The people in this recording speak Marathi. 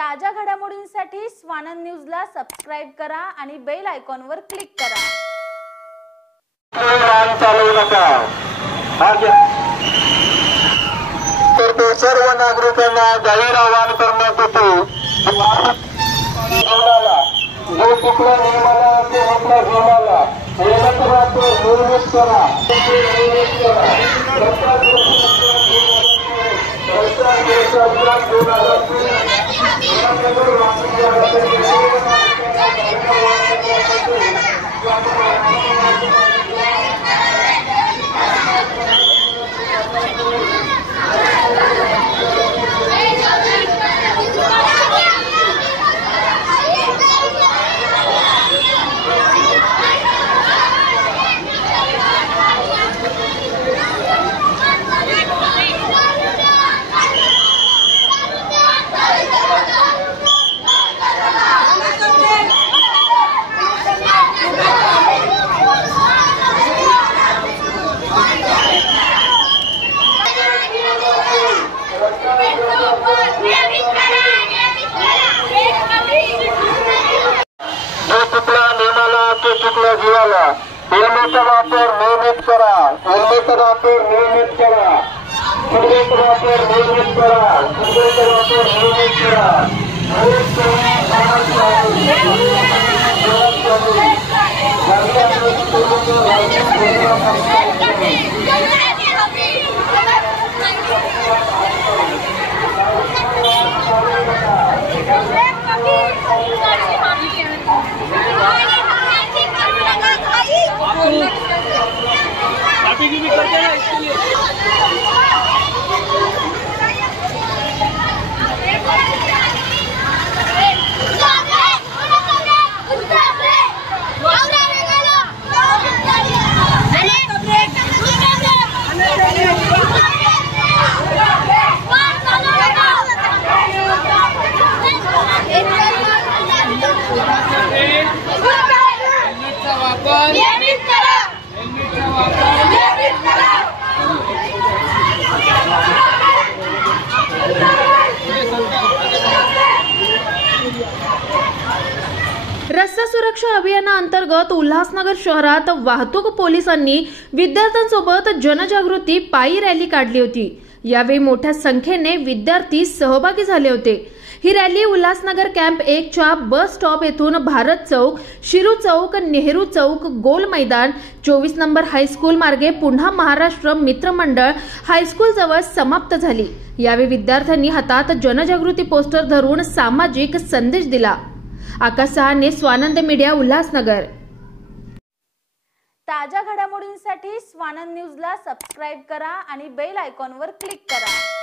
ताज्या घडामोडींसाठी स्वानंद न्यूजला सबस्क्राइब करा आणि बेल आयकॉनवर क्लिक करा। तर सर्व नागरिकांना जाहीर आवाहन करण्यात येते जो कुठल्या नियमाला किंवा नियमाला निर्मित करा चुकल्या जीवाला हेल्मेटचा वापर नियमित करा। हेल्मेटचा वापर नियमित करा। हेल्मेटचा वापर नियमित करा। हेल्मेटचा वापर नियमित रस्ता सुरक्षा अभियानाअंतर्गत उल्हासनगर शहरात वाहतूक पोलिसांनी विद्यार्थ्यांसोबत जनजागृती पायी रॅली काढली होती। यावेळी मोठ्या संख्येने विद्यार्थी सहभागी झाले होते। ही रॅली उल्हासनगर कॅम्प 1 च्या बस स्टॉप येथून भारत चौक, शिरू चौक, नेहरू चौक, गोल मैदान, 24 नंबर हायस्कूल मार्गे पुन्हा महाराष्ट्र मित्र मंडळ हायस्कूल जवळ समाप्त झाली। यावेळी विद्यार्थ्यांनी हातात जनजागृती पोस्टर धरून सामाजिक संदेश दिला। आकाश सहाने, स्वानंद मीडिया, उल्हासनगर। ताज्या घडामोडींसाठी स्वानंद न्यूजला सबस्क्राइब करा आणि बेल आयकॉनवर क्लिक करा।